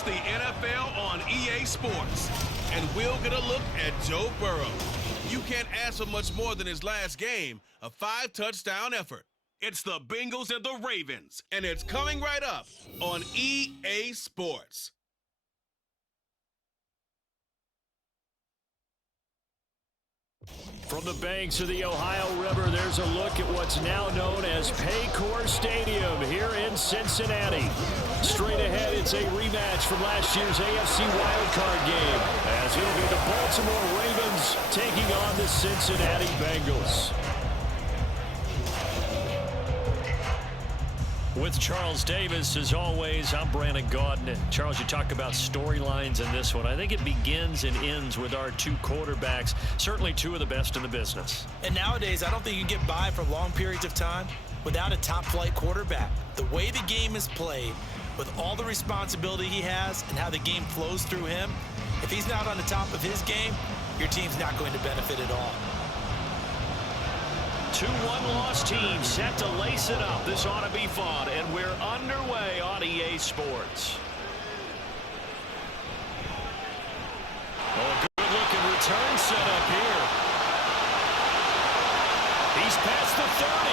It's the NFL on EA Sports, and we'll get a look at Joe Burrow. You can't ask for much more than his last game, a 5-touchdown effort. It's the Bengals and the Ravens, and it's coming right up on EA Sports. From the banks of the Ohio River, there's a look at what's now known as Paycor Stadium here in Cincinnati. Straight ahead, it's a rematch from last year's AFC wildcard game, as it'll be the Baltimore Ravens taking on the Cincinnati Bengals. With Charles Davis, as always, I'm Brandon Gaudin. And Charles, you talk about storylines in this one. I think it begins and ends with our two quarterbacks, certainly two of the best in the business. And nowadays, I don't think you can get by for long periods of time without a top-flight quarterback. The way the game is played, with all the responsibility he has and how the game flows through him, if he's not on the top of his game, your team's not going to benefit at all. Two one-loss teams set to lace it up. This ought to be fun, and we're underway on EA Sports. Oh, good-looking return set up here. He's past the 30.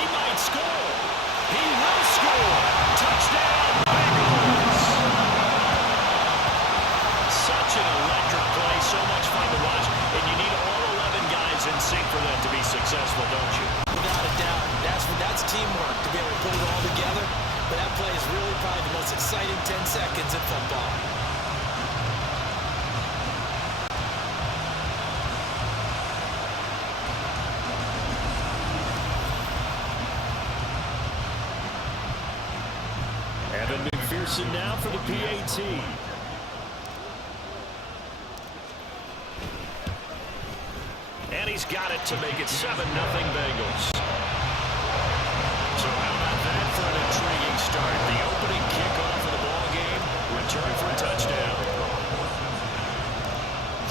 He might score. He will score. Touchdown, Bengals. Such an electric play, so much fun to watch, and you need all 11 guys in sync for that to be successful, don't you? Without a doubt. That's teamwork to be able to put it all together. But that play is really probably the most exciting 10 seconds in football. Evan McPherson now for the PAT. And he's got it to make it 7-0 Bengals. So how about that for an intriguing start? The opening kickoff of the ball game, return for a touchdown.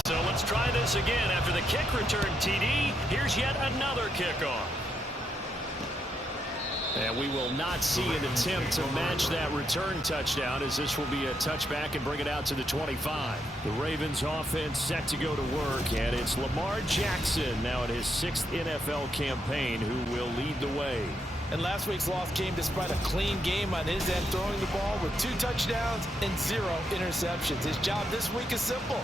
So let's try this again. After the kick return TD, here's yet another kickoff. And we will not see an attempt to match that return touchdown, as this will be a touchback and bring it out to the 25. The Ravens offense set to go to work, and it's Lamar Jackson now in his 6th NFL campaign who will lead the way. And last week's loss came despite a clean game on his end, throwing the ball with 2 touchdowns and 0 interceptions. His job this week is simple.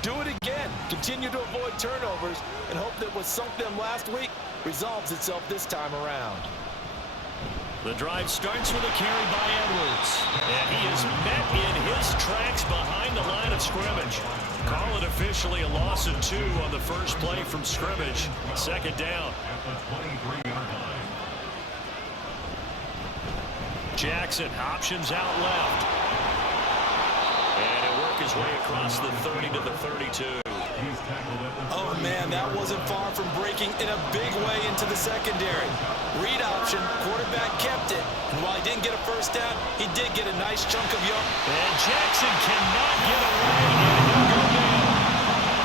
Do it again. Continue to avoid turnovers and hope that what sunk them last week resolves itself this time around. The drive starts with a carry by Edwards. And he is met in his tracks behind the line of scrimmage. Call it officially a loss of 2 on the first play from scrimmage. Second down. Jackson options out left. And he'll work his way across the 30 to the 32. Oh, man, that wasn't far from breaking in a big way into the secondary. Read option, quarterback kept it. And while he didn't get a first down, he did get a nice chunk of yards. And Jackson cannot get away, and he'll go down.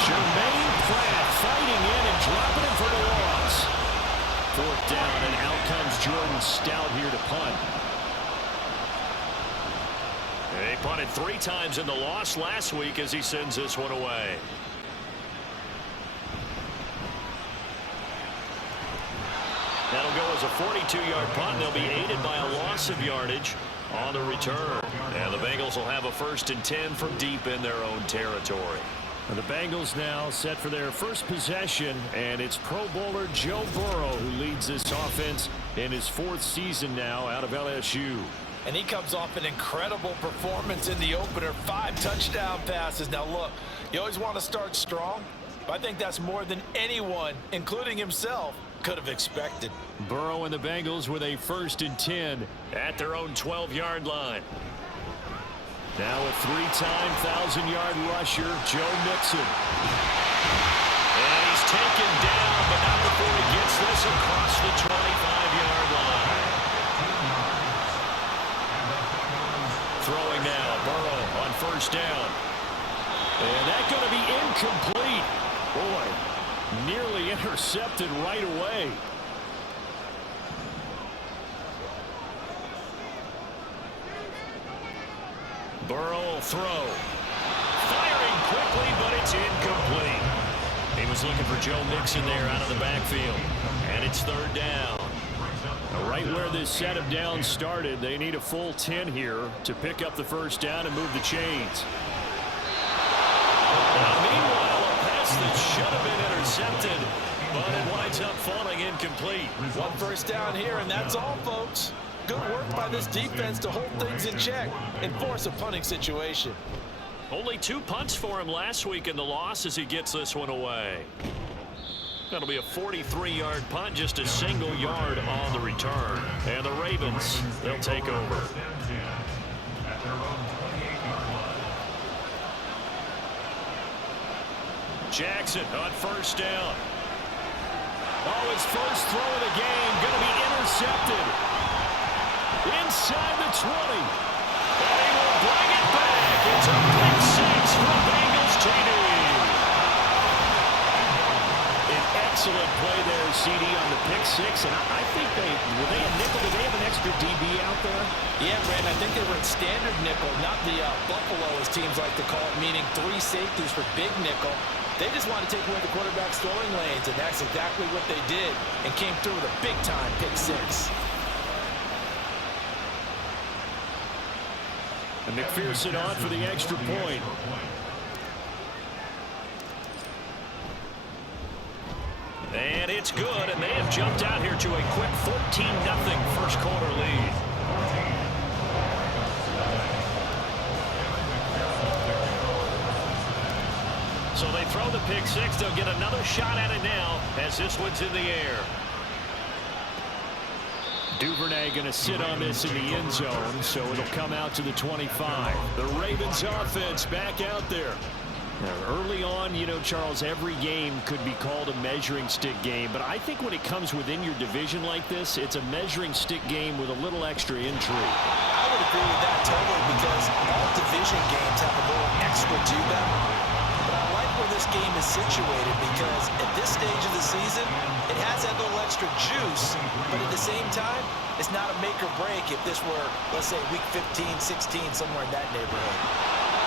Jermaine Pratt fighting in and dropping him for the loss. 4th down, and out comes Jordan Stout here to punt. They punted 3 times in the loss last week as he sends this one away. That'll go as a 42-yard punt. They'll be aided by a loss of yardage on the return. And the Bengals will have a 1st and 10 from deep in their own territory. And the Bengals now set for their first possession, and it's Pro Bowler Joe Burrow who leads this offense in his 4th season now out of LSU. And he comes off an incredible performance in the opener. 5 touchdown passes. Now, look, you always want to start strong, but I think that's more than anyone, including himself, could have expected. Burrow and the Bengals with a 1st and 10 at their own 12-yard line. Now a 3-time 1,000-yard rusher, Joe Mixon. And he's taken down, but not before he gets this across the 25-yard line. Throwing now, Burrow on 1st down. And that's going to be incomplete. Boy, nearly intercepted right away. Burrow will throw. Firing quickly, but it's incomplete. He was looking for Joe Mixon there out of the backfield. And it's third down. Right where this set of downs started, they need a full 10 here to pick up the first down and move the chains. Now, meanwhile, a pass that should have been intercepted, but it winds up falling incomplete. One first down here, and that's all, folks. Good work by this defense to hold things in check and force a punting situation. Only 2 punts for him last week in the loss as he gets this one away. That'll be a 43-yard punt, just a single yard on the return. And the Ravens, they'll take over. Jackson on first down. Oh, his first throw of the game going to be intercepted. Inside the 20. And he will bring it back. It's a pick six for Bengals TD. Excellent play there, CD, on the pick six, and I think were they a nickel? Did they have an extra DB out there? Yeah, Brandon, I think they were in standard nickel, not the Buffalo, as teams like to call it, meaning 3 safeties for big nickel. They just want to take away the quarterback's throwing lanes, and that's exactly what they did, and came through with a big-time pick six. And McPherson on for the extra point. And it's good, and they have jumped out here to a quick 14-0 first quarter lead. So they throw the pick six. They'll get another shot at it now as this one's in the air. Duvernay going to sit on this in the end zone, so it'll come out to the 25. The Ravens offense back out there. Now, early on, you know, Charles, every game could be called a measuring stick game, but I think when it comes within your division like this, it's a measuring stick game with a little extra intrigue. I would agree with that totally, because all division games have a little extra to them. But I like where this game is situated, because at this stage of the season, it has that little extra juice, but at the same time, it's not a make or break if this were, let's say, week 15, 16, somewhere in that neighborhood.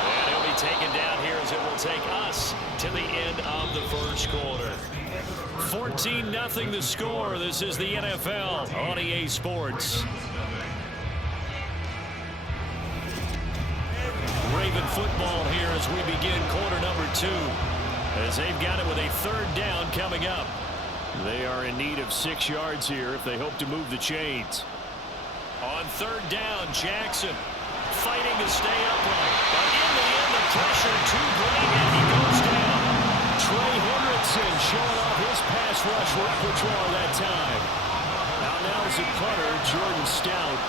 And he'll be taken down here as it will take us to the end of the first quarter. 14-0 the score. This is the NFL on EA Sports. Raven football here as we begin quarter number 2. As they've got it with a third down coming up. They are in need of 6 yards here if they hope to move the chains. On third down, Jackson fighting to stay upright. But in the end, the pressure too great, and he goes down. Trey Hendrickson showing off his pass rush repertoire that time. Now is a punter, Jordan Stout.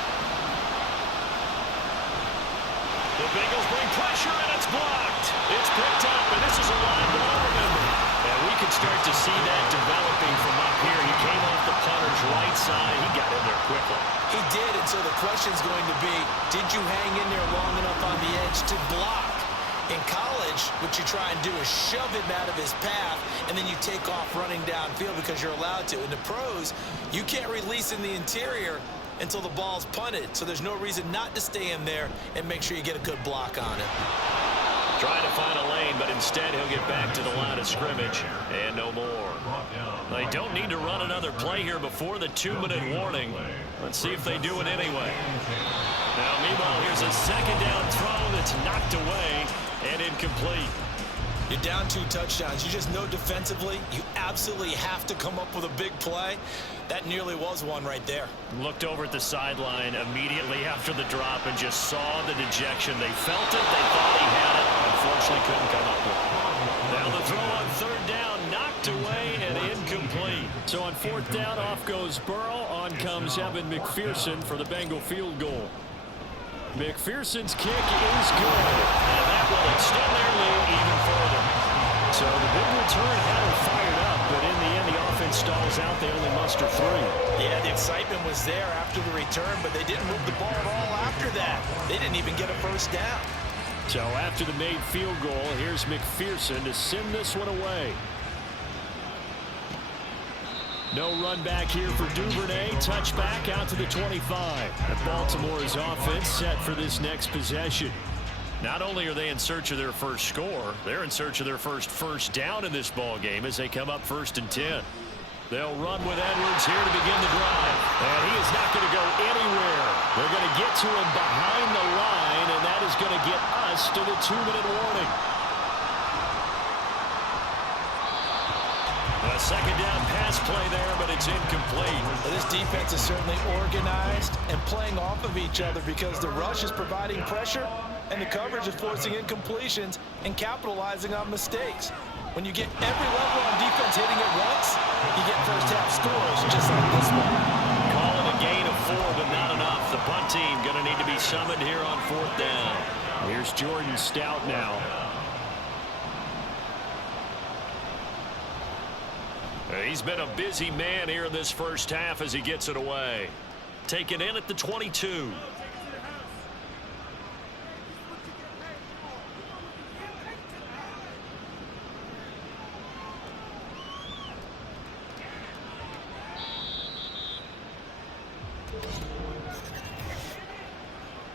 The Bengals bring pressure, and it's blocked. It's picked up, and this is a live ball, remember. And we can start to see that developing from up here. He came off the punter's right side. He got in there quickly. He did, and so the question's going to be, did you hang in there long enough on the edge to block? In college, what you try and do is shove him out of his path, and then you take off running downfield because you're allowed to. In the pros, you can't release in the interior until the ball's punted, so there's no reason not to stay in there and make sure you get a good block on it. Trying to find a lane, but instead he'll get back to the line of scrimmage, and no more. They don't need to run another play here before the 2-minute warning. Let's see if they do it anyway. Now, meanwhile, here's a second down throw that's knocked away and incomplete. You're down 2 touchdowns. You just know defensively you absolutely have to come up with a big play. That nearly was one right there. Looked over at the sideline immediately after the drop and just saw the dejection. They felt it. They thought he had it. Unfortunately, couldn't come up with it. Now the throw on third down, knocked away and incomplete. So on fourth down, off goes Burrow. On comes Evan McPherson for the Bengal field goal. McPherson's kick is good, and that will extend their lead even further. So the big return had them fired up, but in the end, the offense stalls out. They only muster 3. Yeah, the excitement was there after the return, but they didn't move the ball at all after that. They didn't even get a first down. So after the made field goal, here's McPherson to send this one away. No run back here for Duvernay. Touchback out to the 25. And Baltimore's offense set for this next possession. Not only are they in search of their first score, they're in search of their first down in this ball game as they come up 1st and 10. They'll run with Edwards here to begin the drive. And he is not going to go anywhere. They're going to get to him behind the line, and that is going to get us to the 2-minute warning. A second down pass play there, but it's incomplete. Well, this defense is certainly organized and playing off of each other because the rush is providing pressure and the coverage is forcing incompletions and capitalizing on mistakes. When you get every level on defense hitting at once, you get first-half scores just like this one. Calling a gain of 4, but not enough. The punt team going to need to be summoned here on 4th down. Here's Jordan Stout now. He's been a busy man here in this first half as he gets it away. Taken in at the 22.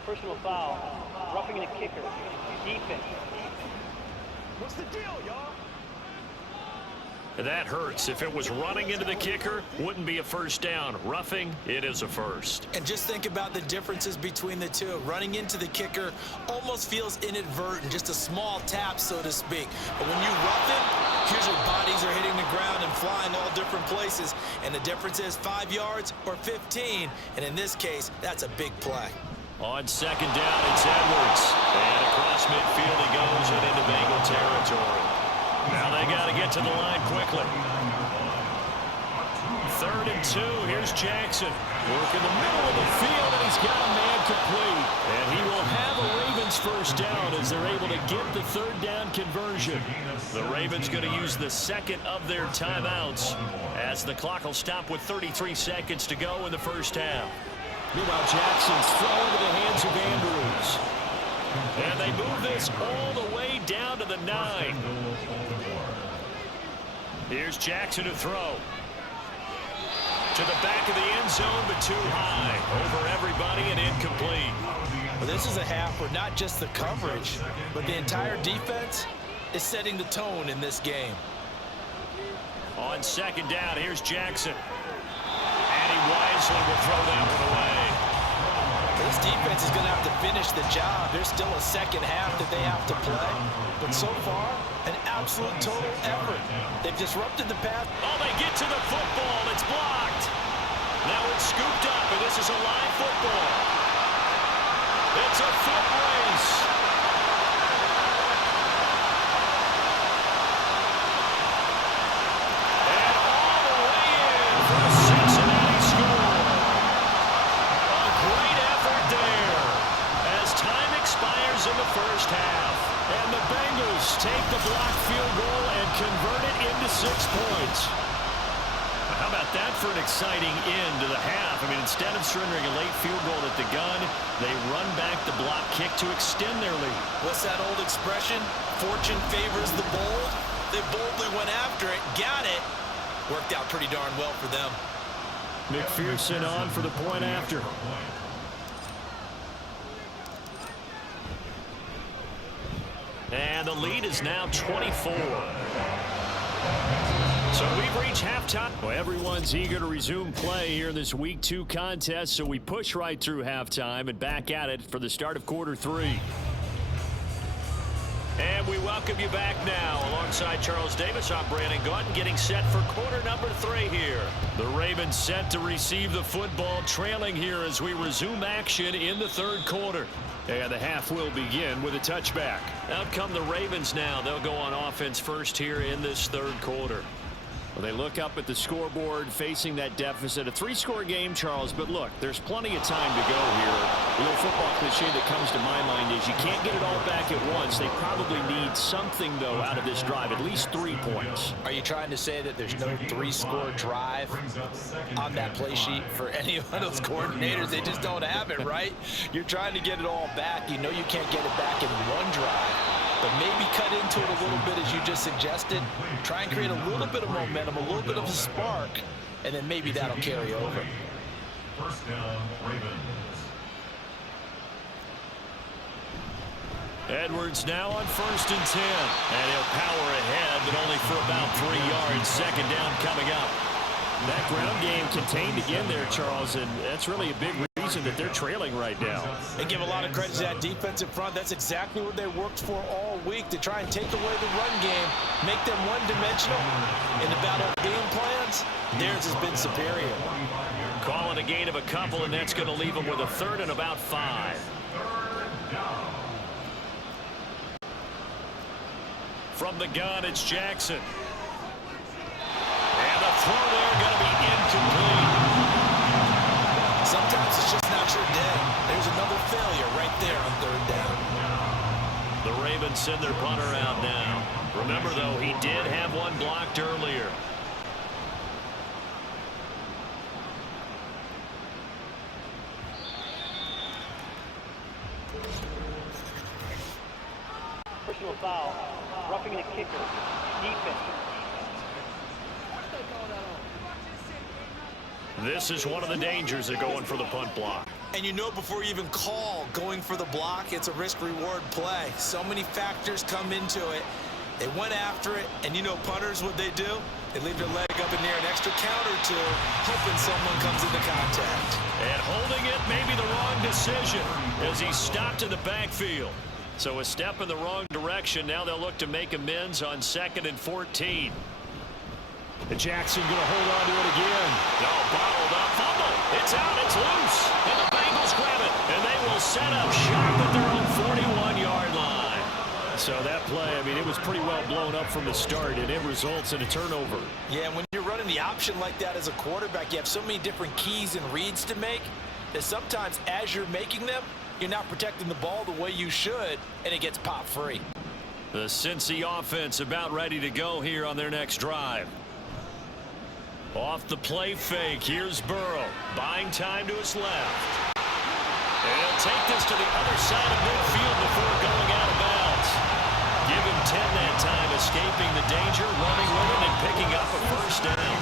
Personal foul, roughing the kicker, defense. What's the deal, y'all? That hurts. If it was running into the kicker, wouldn't be a first down. Roughing, it is a first. And just think about the differences between the two. Running into the kicker almost feels inadvertent, just a small tap, so to speak. But when you rough it, here's your bodies are hitting the ground and flying all different places. And the difference is 5 yards or 15. And in this case, that's a big play. On second down, it's Edwards. And across midfield he goes and into Bengal territory. Now they got to get to the line quickly. 3rd and 2. Here's Jackson. Work in the middle of the field, and he's got a man complete. And he will have a Ravens first down as they're able to get the 3rd down conversion. The Ravens going to use the second of their timeouts as the clock will stop with 33 seconds to go in the first half. Meanwhile, Jackson's throw into the hands of Andrews. And they move this all the way down to the 9. Here's Jackson to throw. To the back of the end zone, but too high. Over everybody and incomplete. Well, this is a half where not just the coverage, but the entire defense is setting the tone in this game. On second down, here's Jackson. And he wisely will throw that one away. This defense is going to have to finish the job. There's still a second half that they have to play. But so far, an absolute total effort. They've disrupted the path. Oh, they get to the football. It's blocked. Now it's scooped up, and this is a live football. It's a foot race. And all the way in for a Cincinnati score. A great effort there as time expires in the first half. And the Bengals take the blocked field goal and convert it into 6 points. How about that for an exciting end to the half? I mean, instead of surrendering a late field goal at the gun, they run back the block kick to extend their lead. What's that old expression? Fortune favors the bold. They boldly went after it, got it. Worked out pretty darn well for them. McPherson on for the point after. And the lead is now 24. So we've reached halftime. Well, everyone's eager to resume play here in this Week 2 contest, so we push right through halftime and back at it for the start of quarter 3. And we welcome you back now. Alongside Charles Davis, I'm Brandon Gaudin, getting set for quarter number 3 here. The Ravens set to receive the football, trailing here as we resume action in the 3rd quarter. And the half will begin with a touchback. Out come the Ravens now. They'll go on offense first here in this 3rd quarter. Well, they look up at the scoreboard facing that deficit. A 3-score game, Charles, but look, there's plenty of time to go here. The old football cliche that comes to my mind is you can't get it all back at once. They probably need something, though, out of this drive, at least 3 points. Are you trying to say that there's no 3-score drive on that play sheet for any of those coordinators? They just don't have it, right? You're trying to get it all back. You know you can't get it back in one drive. But maybe cut into it a little bit, as you just suggested. Try and create a little bit of momentum, a little bit of a spark, and then maybe that'll carry over. First down, Ravens. Edwards now on 1st and 10. And he'll power ahead, but only for about 3 yards. 2nd down coming up. That ground game contained again there, Charles, and that's really a big reason that they're trailing right now. They give a lot of credit to that defensive front. That's exactly what they worked for all week, to try and take away the run game, make them one-dimensional. In the battle of game plans, theirs has been superior. Calling a gain of a couple, and that's going to leave them with a 3rd and about 5. From the gun, it's Jackson. And the throw there going to be incomplete. Sometimes it's just not your day. There's another failure right there on 3rd down. The Ravens send their punter out now. Remember, though, he did have one blocked earlier. Personal foul. Roughing the kicker. Defense. This is one of the dangers of going for the punt block. And you know before you even call going for the block, it's a risk-reward play. So many factors come into it. They went after it, and you know punters, what they do? They leave their leg up in there an extra count or two, hoping someone comes into contact. And holding it may be the wrong decision as he stopped in the backfield. So a step in the wrong direction. Now they'll look to make amends on 2nd and 14. And Jackson going to hold on to it again. No, bottled up. Fumble. It's out. It's loose. And the Bengals grab it. And they will set up shop at their own 41-yard line. So that play, I mean, it was pretty well blown up from the start, and it results in a turnover. Yeah, when you're running the option like that as a quarterback, you have so many different keys and reads to make that sometimes as you're making them, you're not protecting the ball the way you should, and it gets popped free. The Cincy offense about ready to go here on their next drive. Off the play fake, here's Burrow, buying time to his left. And he'll take this to the other side of midfield before going out of bounds. Give him 10 that time, escaping the danger, running with it, and picking up a 1st down.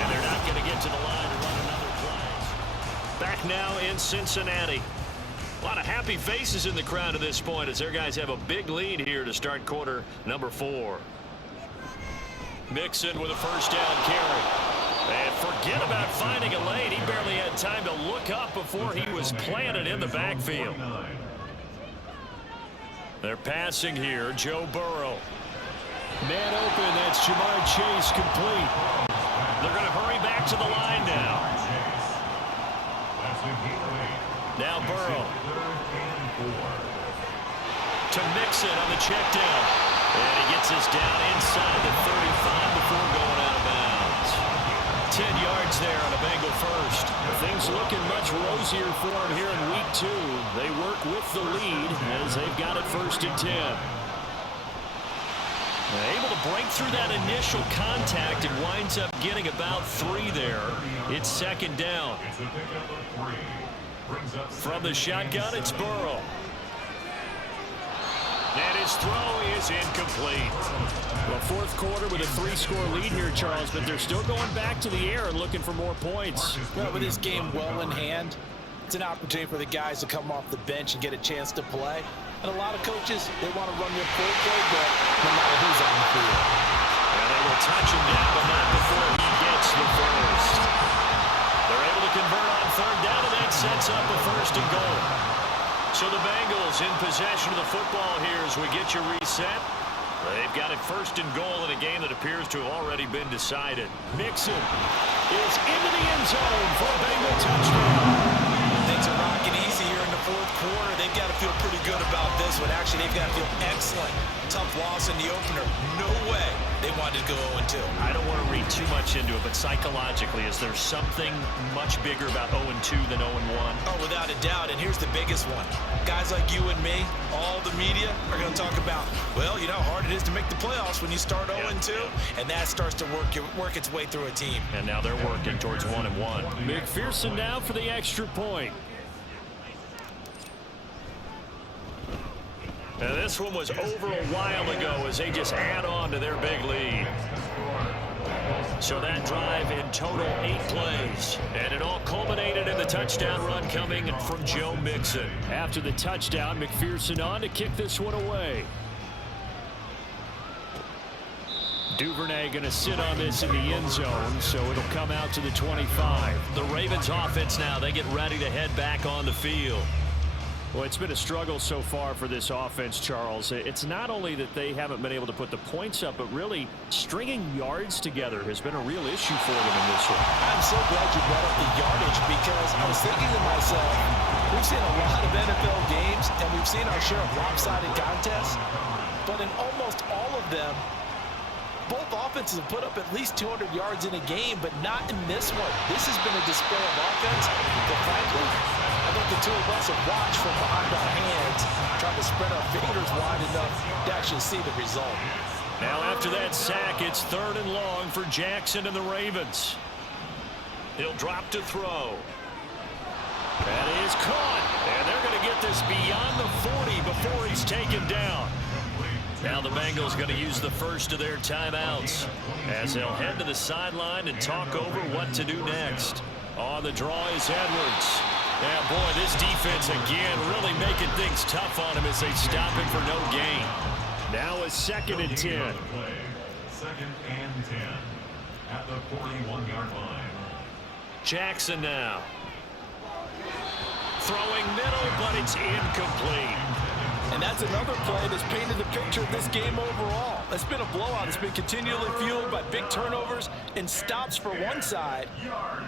And they're not going to get to the line to run another play. Back now in Cincinnati. A lot of happy faces in the crowd at this point as their guys have a big lead here to start quarter number 4. Mixon with a 1st down carry. And forget about finding a lane. He barely had time to look up before he was planted in the backfield. They're passing here. Joe Burrow. Man open. That's Jamar Chase complete. They're going to hurry back to the line now. Now Burrow. To Mixon on the check down. And he gets us down inside the 35 before going out of bounds. 10 yards there on a Bengal 1st. Things looking much rosier for him here in week 2. They work with the lead as they've got it 1st and 10. Able to break through that initial contact and winds up getting about 3 there. It's 2nd down. From the shotgun, it's Burrow. And his throw is incomplete. Well, 4th quarter with a 3-score lead here, Charles, but they're still going back to the air and looking for more points. Well, with this game well in hand, it's an opportunity for the guys to come off the bench and get a chance to play. And a lot of coaches, they want to run their full playbook no matter who's on the field. And they will touch him down, but not before he gets the 1st. They're able to convert on 3rd down, and that sets up a 1st and goal. So the Bengals in possession of the football here as we get you reset. They've got it 1st and goal in a game that appears to have already been decided. Mixon is into the end zone for a Bengal touchdown. Things are rocking easy here in the 4th quarter. They've got to feel pretty good about this one. Actually, they've got to feel excellent. Tough loss in the opener. No way they wanted to go 0-2. I don't want to read too much into it, but psychologically, is there something much bigger about 0-2 than 0-1? Oh, without a doubt, and here's the biggest one. Guys like you and me, all the media, are going to talk about, well, you know how hard it is to make the playoffs when you start 0-2, and that starts to work its way through a team. And now they're working towards 1-1. McPherson now for the extra point. And this one was over a while ago as they just add on to their big lead. So that drive in total 8 plays. And it all culminated in the touchdown run coming from Joe Mixon. After the touchdown, McPherson on to kick this one away. Duvernay going to sit on this in the end zone, so it'll come out to the 25. The Ravens offense now, they get ready to head back on the field. Well, it's been a struggle so far for this offense, Charles. It's not only that they haven't been able to put the points up, but really stringing yards together has been a real issue for them in this one. I'm so glad you brought up the yardage, because I was thinking to myself, we've seen a lot of NFL games, and we've seen our share of lopsided contests, but in almost all of them, both offenses have put up at least 200 yards in a game, but not in this one. This has been a display of offense that, frankly, I think the two of us have watched from behind our hands, trying to spread our fingers wide enough to actually see the result. Now after that sack, it's 3rd and long for Jackson and the Ravens. He'll drop to throw. That is caught, and they're going to get this beyond the 40 before he's taken down. Now the Bengals going to use the first of their timeouts as they'll head to the sideline and talk over what to do next. On the draw is Edwards. Yeah, boy, this defense again really making things tough on him as they stop him for no gain. Now a 2nd and 10. 2nd and 10 at the 41-yard line. Jackson now. Throwing middle, but it's incomplete. And that's another play that's painted the picture of this game overall. It's been a blowout. It's been continually fueled by big turnovers and stops for one side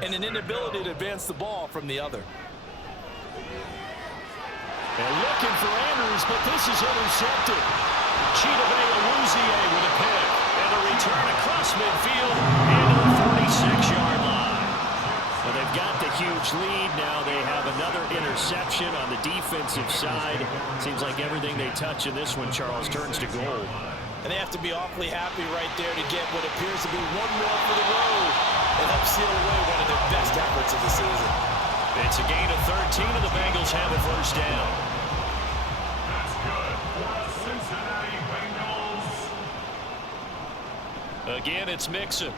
and an inability to advance the ball from the other. And looking for Andrews, but this is intercepted. Chidobe Awuzie with a pick. And a return across midfield into the 46-yard line. Well, they've got the huge lead. Now they have another interception on the defensive side. Seems like everything they touch in this one, Charles, turns to gold. And they have to be awfully happy right there to get what appears to be one more for the road and help seal away one of their best efforts of the season. It's a gain of 13, and the Bengals have a first down. That's good for the Cincinnati Bengals. Again, it's Mixon.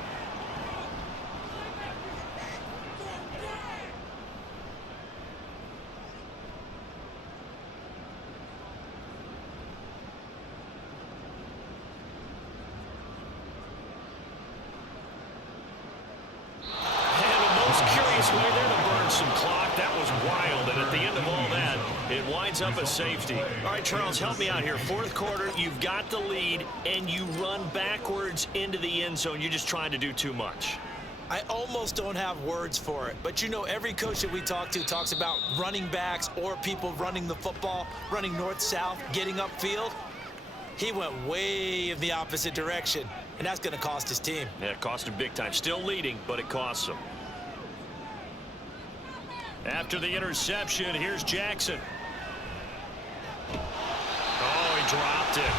Up a safety. All right, Charles, help me out here. 4th quarter, you've got the lead, and you run backwards into the end zone. You're just trying to do too much. I almost don't have words for it, but you know, every coach that we talk to talks about running backs or people running the football, running north-south, getting upfield. He went way in the opposite direction, and that's going to cost his team. Yeah, it cost him big time. Still leading, but it costs him. After the interception, here's Jackson. Oh, he dropped it.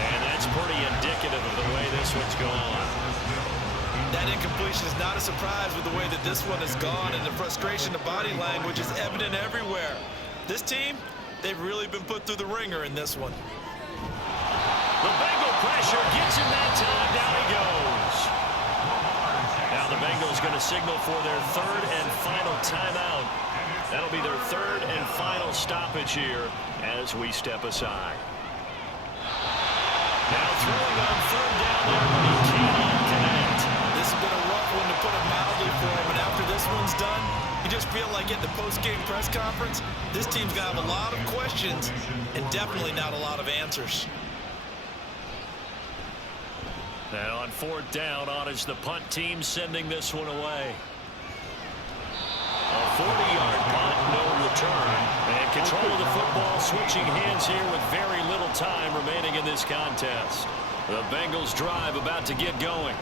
And that's pretty indicative of the way this one's gone. That incompletion is not a surprise with the way that this one has gone, and the frustration, the body language is evident everywhere. This team, they've really been put through the ringer in this one. The Bengal pressure gets him that time. Down he goes. Now the Bengals going to signal for their 3rd and final timeout. That'll be their 3rd and final stoppage here as we step aside. Now throwing on 3rd down there, but he cannot connect. This has been a rough one, to put it mildly, for him, and after this one's done, you just feel like at the post-game press conference, this team's going to have a lot of questions and definitely not a lot of answers. Now on 4th down, on is the punt team sending this one away. A 40-yard punt, no return. And control of the football, switching hands here with very little time remaining in this contest. The Bengals drive about to get going.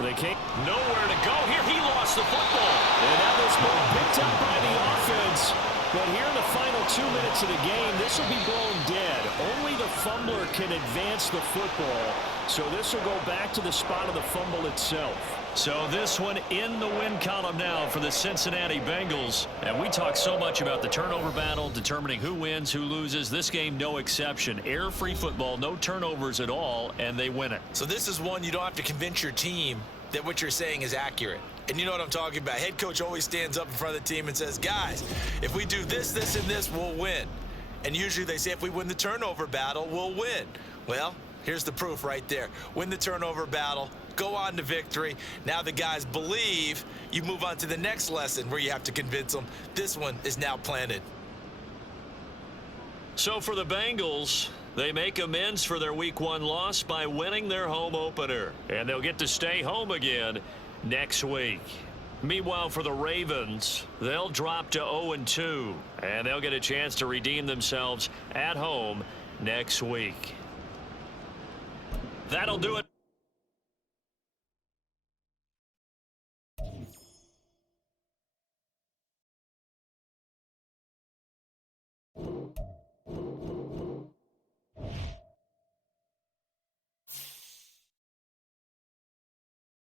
They can't. Nowhere to go here. He lost the football. And that was picked up by the offense. But here in the final 2 minutes of the game, this will be blown dead. Only the fumbler can advance the football. So this will go back to the spot of the fumble itself. So this one in the win column now for the Cincinnati Bengals. And we talk so much about the turnover battle, determining who wins, who loses. This game, no exception. Air-free football, no turnovers at all, and they win it. So this is one you don't have to convince your team that what you're saying is accurate. And you know what I'm talking about. Head coach always stands up in front of the team and says, guys, if we do this, this, and this, we'll win. And usually they say if we win the turnover battle, we'll win. Well, here's the proof right there. Win the turnover battle, go on to victory. Now the guys believe. You move on to the next lesson where you have to convince them. This one is now planted. So for the Bengals, they make amends for their Week 1 loss by winning their home opener. And they'll get to stay home again next week. Meanwhile, for the Ravens, they'll drop to 0-2. And they'll get a chance to redeem themselves at home next week. That'll do it.